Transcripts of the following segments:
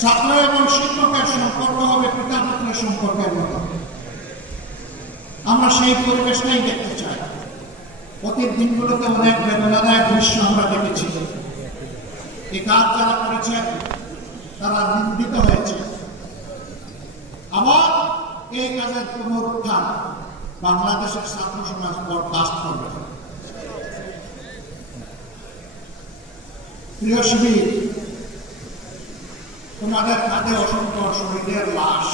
ছাত্র এবং শিক্ষকের সম্পর্ক হবে পিতা পুত্রের সম্পর্কের মতো। আমরা সেই পরিবেশটাই দেখতে চাই। অতীত দিনগুলোতে অনেক বেদনাদায়ক দৃশ্য আমরা দেখেছি। এই কাজ যারা করেছেন তারা নিন্দিত হয়েছে। আবার এই কাজের পুনরুত্থান বাংলাদেশের ছাত্র সমাজ বরদাস্ত করবে। প্রিয় শিবির, তোমাদের কাঁধে অসংখ্য শহীদের লাশ,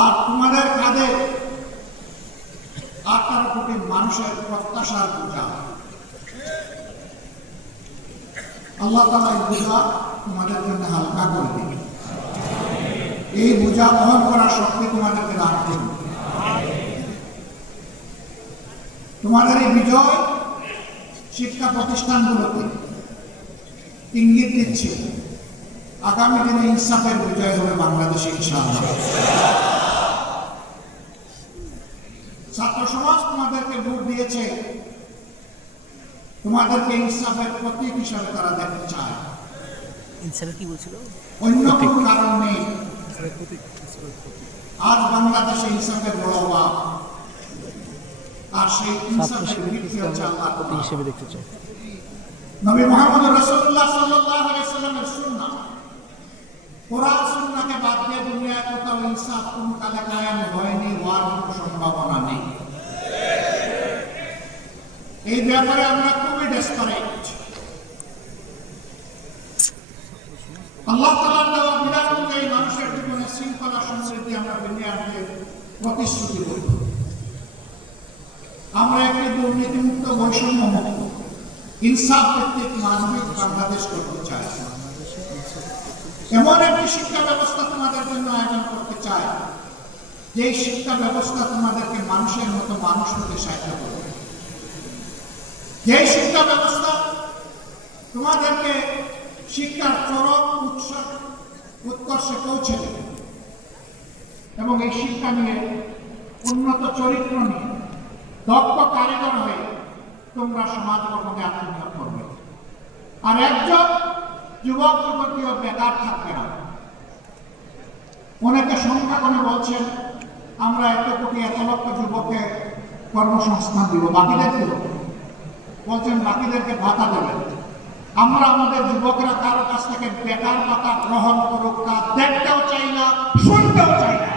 আর তোমাদের কাঁধে 18 কোটি মানুষের প্রত্যাশার বোঝা। আল্লাহ তাআলা এই বোঝা তোমাদের জন্য হালকা করে দিবে। এই বোঝা বহন করার শক্তি তোমাদেরকে দান করবে। তোমাদের এই বিজয় শিক্ষা প্রতিষ্ঠানগুলোতে ইঙ্গিত দিচ্ছে আগামী দিনে ইনসাফের বিজয় হবে বাংলাদেশে ইনশাআল্লাহ। ছাত্র সমাজ তোমাদেরকে ভোট দিয়েছে, তোমাদেরকে ইনসাফের প্রতীক হিসাবে তারা দেখতে চায়। ইনসাফের কি বলছিল? অন্য কোনো কারণ নেই। আজ বাংলাদেশে ইনসাফের বড় অভাব, আর সেই ইনসাফের ভিত্তি হচ্ছে আল্লাহর প্রতীক হিসেবে দেখতে চাই। নবী মুহাম্মদ রাসূলুল্লাহ সাল্লাল্লাহু আলাইহি ওয়াসাল্লামের সুন্নাহ, কোরআন সুন্নাহকে বাদ দিয়ে দুনিয়ায় কোথাও ইনসাফ কোনো কালে কায়েম হয়নি, হওয়ার কোনো সম্ভাবনা নেই। এই ব্যাপারে আমরা খুবই ডেসপারেট। আল্লাহ তাআলার দেওয়া বিধান অনুযায়ী মানুষের জীবনে শৃঙ্খলা সমৃদ্ধি আমরা ফিরিয়ে আনতে প্রতিশ্রুতি করি। আমরা একটি দুর্নীতিমুক্ত, বৈষম্যমুক্ত, ইনসাফ ভিত্তিক মানবিক বাংলাদেশ করতে চাই। এমন একটি শিক্ষা ব্যবস্থা তোমাদের জন্য আয়োজন করতে চাই, যে শিক্ষা ব্যবস্থা তোমাদেরকে মানুষের মতো মানুষ হতে সাহায্য করবে, যে শিক্ষা ব্যবস্থা তোমাদেরকে শিক্ষার চরম উৎকর্ষে পৌঁছে দেবে, এবং এই শিক্ষা নিয়ে উন্নত চরিত্র নিয়ে দক্ষ কারিগর হয়ে তোমরা সমাজ গঠনে আত্মনিয়োগ করবে। আর একজন যুবক যুবতীও বেকার থাকবে না। অনেকে সংখ্যা করে বলছেন আমরা এত কোটি এত লক্ষ যুবকের কর্মসংস্থান দিব, বাকিদের দিব, বলছেন বাকিদেরকে ভাতা দেবেন। আমরা আমাদের যুবকরা কারো কাছ থেকে বেকার ভাতা গ্রহণ করুক তা দেখতেও চাই না, শুনতেও চাই না।